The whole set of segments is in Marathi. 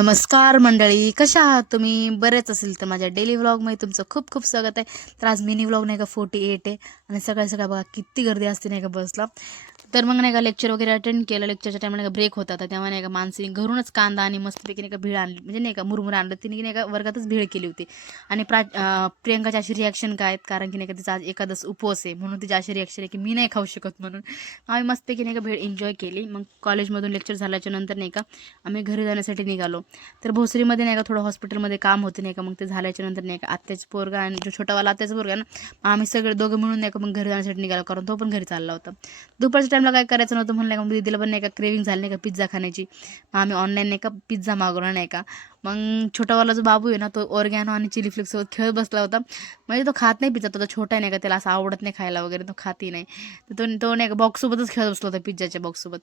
नमस्कार मंडळी, कशा आहात तुम्ही? बरेच असेल तर माझ्या डेली व्लॉगमध्ये तुमचं खूप खूप स्वागत आहे. तर आज मिनी व्लॉग नाही का 48 आहे आणि सकाळी सकाळ बघा किती गर्दी असते नाही का बसला. तर मग नाही का लेक्चर वगैरे अटेंड केलं. लेक्चरच्या टायमा नाही का ब्रेक होता, तर तेव्हा नाही का मानसीने घरूनच कांदा आणि मस्तपैकी नाही का भेळ आणली, म्हणजे नाही का मुरमुरा आणलं. तिने नाही का वर्गातच भेळ केली होती. आणि प्रियंकाची अशी रिॲक्शन काय आहेत, कारण की नाही का तिचा आज एकादश उपवास आहे, म्हणून तिची अशी रिॲक्शन आहे की मी नाही खाऊ शकत म्हणून. आम्ही मस्तपैकी नाही का भेळ एन्जॉय केली. मग कॉलेजमधून लेक्चर झाल्याच्या नंतर नाही का आम्ही घरी जाण्यासाठी निघालो. तर भोसरीमध्ये नाही का थोडं हॉस्पिटलमध्ये काम होते नाही का, मग ते झाल्याच्या नंतर नाही का आत्याचं पोरगा आणि जो छोटावाला आत्याचं पोरगा ना, आम्ही सगळे दोघं मिळून नाही का मग घरी जाण्यासाठी निघालो, कारण तो पण घरी चालला होता. दुपारच्या टाईमला काय करायचं नव्हतं म्हणलं का, मग दीदीला पण नाही का क्रेविंग झाली नाही का पिझ्झा खाण्याची. मग आम्ही ऑनलाईन नाही का पिझ्झा मागवला नाही का. मग छोटावाला जो बाबू आहे ना, तो ऑर्गॅनो आणि चिली फ्लेक्ससोबत खेळत बसला होता. म्हणजे तो खात नाही पिझ्झा, तो छोटा आहे नाही का, त्याला असं आवडत नाही खायला वगैरे, तो खातही नाही. तर तो नाही का बॉक्ससोबतच खेळत बसला होता, पिझ्झाच्या बॉक्ससोबत.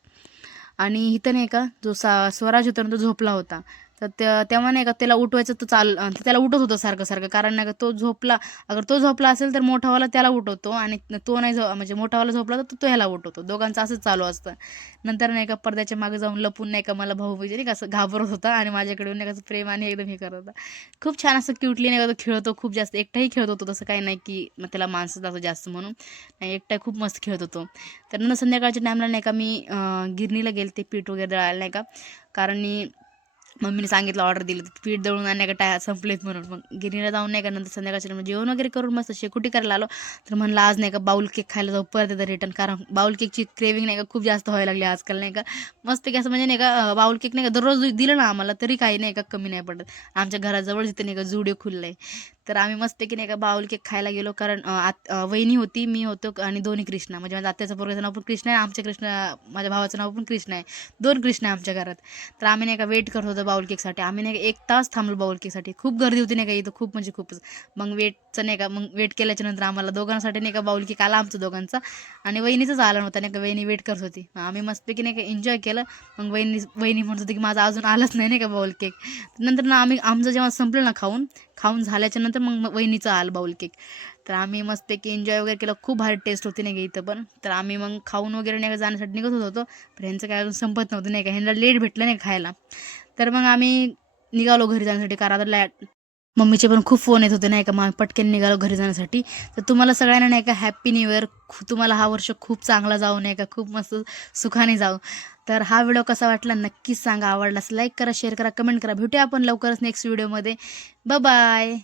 आणि इथं नाही का जो स्वराज होता ना, तो झोपला होता. तर तेव्हा नाही का त्याला उठवायचं, तो त्याला उठत होतं सारखं सारखं, कारण नाही का तो झोपला. अगर तो झोपला असेल तर मोठावाला त्याला उठवतो, आणि तो नाही म्हणजे मोठावाला झोपला तर तो ह्याला उठवतो. दोघांचं असंच चालू असतं. नंतर नाही का पडद्याच्या मागे जाऊन लपून नाही का मला भाऊ म्हणजे नाही का असं घाबरत होता, आणि माझ्याकडे नाही का असं प्रेमाने एकदम हे करत होता. खूप छान असं क्यूटली नाही का तो खेळतो, खूप जास्त एकटाही खेळत होतो. तसं काही नाही की मग त्याला माणसं असं जास्त म्हणून नाही, एकटा खूप मस्त खेळत होतो. तर नंतर संध्याकाळच्या टाईमला नाही का मी गिरणीला गेले ते पीठ वगैरे दळायला नाही का, कारण मम्मीने सांगितलं, ऑर्डर दिली, तर पीठ दळून आणण्या का संपलेत म्हणून. मग गिरणीला जाऊन नाही का नंतर संध्याकाळच्या जेवण वगैरे करून मस्त शेकोटी करायला आलो. तर म्हणलं आज नाही का बाउल केक खायला जाऊ परत एकदा रिटर्न, कारण बाउल केकची क्रेविंग नाही का खूप जास्त व्हायला लागली आजकाल नाही का. मस्त की असं म्हणजे नाही का बाउल केक नाही का दररोज दिलं ना आम्हाला तरी काही नाही का कमी नाही पडत. आमच्या घराजवळ जिथे नाही का जुडिओ खुललं आहे. तर आम्ही मस्त की नाही का बाउल केक खायला गेलो, कारण वहिनी होती, मी होतो, आणि दोन्ही कृष्णा, म्हणजे माझ्या आत्याचं पोरगाचं नाव पण कृष्ण आहे, आमच्या कृष्ण माझ्या भावाचं नाव पण कृष्ण आहे. दोन कृष्ण आहे आमच्या घरात. तर आम्ही नाही का वेट करत होतो बाउल केकसाठी. आम्ही नाही का 1 तास थांबलो बाउल केकसाठी. खूप गर्दी होती नाही का इथं, खूप म्हणजे खूपच. मग वेटचं नाही का, मग वेट केल्याच्या नंतर आम्हाला दोघांसाठी नाही का बाउल केक आला आमचं दोघांचा, आणि वहिनीचाच आला नव्हता नाही का, वहिनी वेट करत होती. मग आम्ही मस्तपैकी नाही का एन्जॉय केलं. मग वहिनी म्हणत होती की माझा अजून आलाच नाही का बाउल केक. नंतर ना आमचं जेव्हा संपलं ना खाऊन झाल्याच्या नंतर मग वहिनीचं आलं बाउल केक. तर आम्ही मस्तपैकी एन्जॉय वगैरे केलं. खूप भारी टेस्ट होती नाही का इथं पण. तर आम्ही मग खाऊन वगैरे नाही का जाण्यासाठी निघत होतो. पण ह्यांचं काय अजून संपत नव्हतं नाही का, ह्यांना लेट भेटलं नाही खायला. तर मग आम्ही निघालो घरी जाण्यासाठी, कारण आता मम्मीचे पण खूप फोन येत होते नाही का, मग आम्ही पटकन निघालो घरी जाण्यासाठी. तर तुम्हाला सगळ्यांना नाही का हॅप्पी न्यू इयर. तुम्हाला हा वर्ष खूप चांगला जाऊ नाही का, खूप मस्त सुखाने जाऊ. तर हा व्हिडिओ कसा वाटला नक्कीच सांगा. आवडलास लाईक करा, शेअर करा, कमेंट करा. भेटूया आपण लवकरच नेक्स्ट व्हिडिओमध्ये. बाय.